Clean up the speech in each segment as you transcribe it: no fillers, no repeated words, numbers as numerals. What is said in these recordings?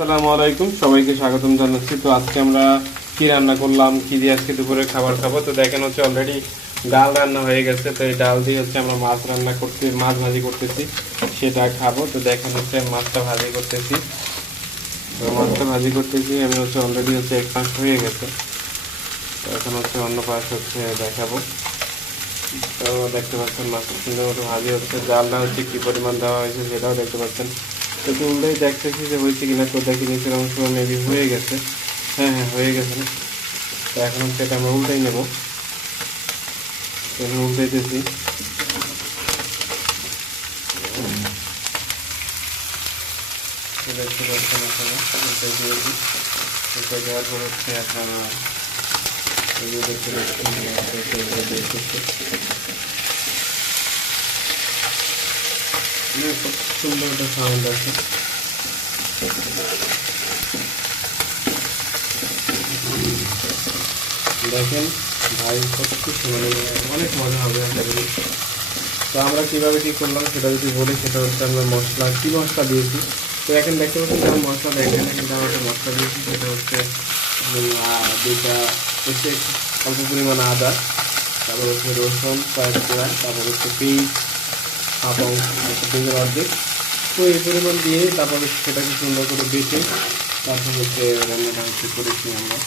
আসসালামু আলাইকুম, সবাইকে স্বাগতম জানাচ্ছি। তো আজকে আমরা কি রান্না করলাম, কি দিয়ে আজকে দুপুরে খাবার খাবো, তো দেখেন হচ্ছে অলরেডি ডাল রান্না হয়ে গেছে। তো এই ডাল দিয়ে হচ্ছে আমরা মাছ ভাজি করতেছি, সেটা খাবো। তো দেখেন হচ্ছে মাছটা ভাজি করতেছি। তো মাছটা ভাজি করতেছি আমি হচ্ছে অলরেডি হচ্ছে এক পাশ হয়ে গেছে। তো এখন হচ্ছে অন্য পাশ হচ্ছে দেখাবো। তো দেখতে পাচ্ছেন মাছের সুন্দর মতো ভাজি হচ্ছে, ডালটা হচ্ছে কি পরিমাণ দেওয়া হয়েছে সেটাও দেখতে পাচ্ছেন। তো তুললেই দেখতেছি যে হয়েছে কিনা, তো দেখি নিচের অংশ মেবি হয়ে গেছে। হ্যাঁ হ্যাঁ, হয়ে গেছে না। তো এখন হচ্ছে এটা আমরা উল্টাই নেবো। এখন উল্টাইতেছি। দেখতে পাচ্ছেন এখানে উল্টাই দিয়েছি। উল্টাই দেওয়ার পর হচ্ছে এখন দেখতে খুব সুন্দর একটা সাউন্ড আছে। দেখেন ভাই সত্যি অনেক মজা হবে আশা করি। তো আমরা কীভাবে কী করলাম সেটা যদি বলি, সেটা হচ্ছে আমরা কী মশলা দিয়েছি। তো এখন দেখতে পাচ্ছি যেমন মশলা দেখেন, কিন্তু আমরা একটা মশলা দিয়েছি, সেটা হচ্ছে দুটা হচ্ছে অল্প পরিমাণ আদা, তারপর হচ্ছে রসুন কয়েক কোয়া, তারপর হচ্ছে পেঁয়াজ এবং পেঁয়াজের অর্ধেক। তো এই পরিমাণ দিয়ে তারপরে সেটাকে সুন্দর করে বেটে তারপর হচ্ছে রান্নাটা হচ্ছে করেছি আমরা।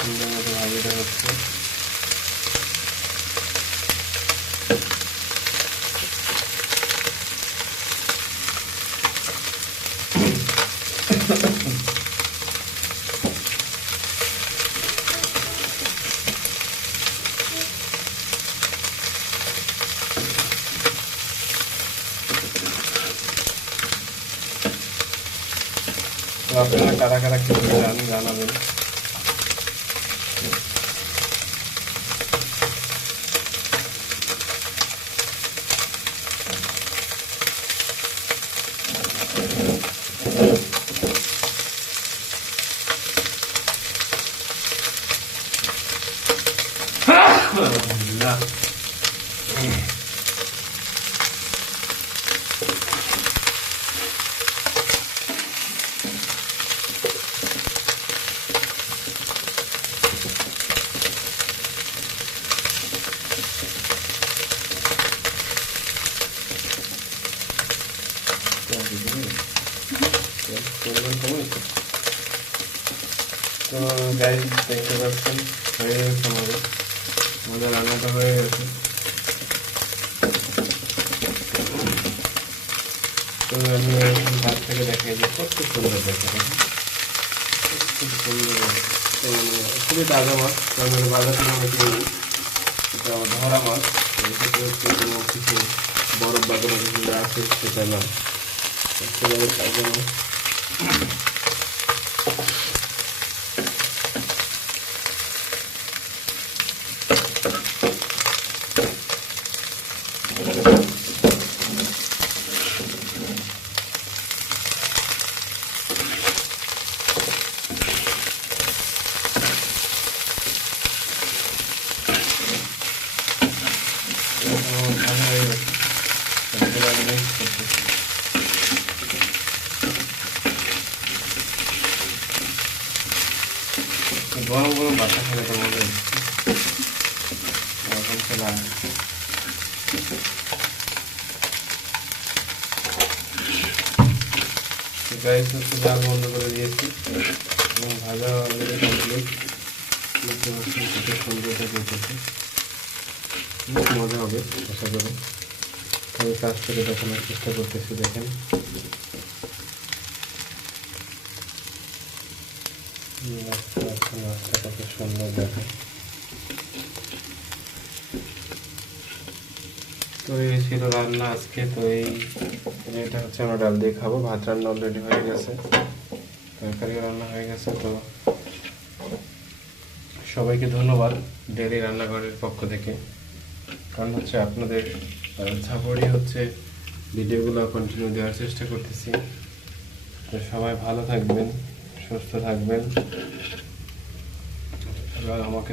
সুন্দর মতো ভাজিটা হচ্ছে। তো আপনারা কারা কারা খেতে চান জানাবেন। তো গাইস দেখতে পাচ্ছেন হয়ে গেছে আমাদের রান্নাটা হয়ে গেছে। তো আমি ভাত থেকে দেখাই যে কত সুন্দর দেখা, খুব সুন্দর। তো খুবই তাজা মাছ, কারণ বাজার থেকে আমরা কিনি, এটা ধরা মাছ। এক্ষেত্রে হচ্ছে কোনো কিছু বরফ বা কোনো কিছু আছে সেটা না, একেবারে তাজা মাছ। গরম গরম বাচ্চা খেলে তো মজা এখন খেলা। গাইস হচ্ছে জাল বন্ধ করে দিয়েছি এবং ভাজা অলরেডি কমপ্লিট। দেখতে পাচ্ছি কত সুন্দরটা করতেছে, খুব মজা হবে আশা করি। আমি কাছ থেকে দেখানোর চেষ্টা করতেছি। দেখেন কত সুন্দর দেখা। তো এই ছিল রান্না আজকে। তো এটা হচ্ছে আমরা ডাল দিয়ে খাবো। ভাত রান্না অলরেডি হয়ে গেছে, তরকারিও রান্না হয়ে গেছে। তো সবাইকে ধন্যবাদ ডেইলি রান্নাঘরের পক্ষ থেকে, কারণ হচ্ছে আপনাদের সাপোর্টই হচ্ছে ভিডিওগুলো কন্টিনিউ দেওয়ার চেষ্টা করতেছি। তো সবাই ভালো থাকবেন, সুস্থ থাকবেন। আমাকে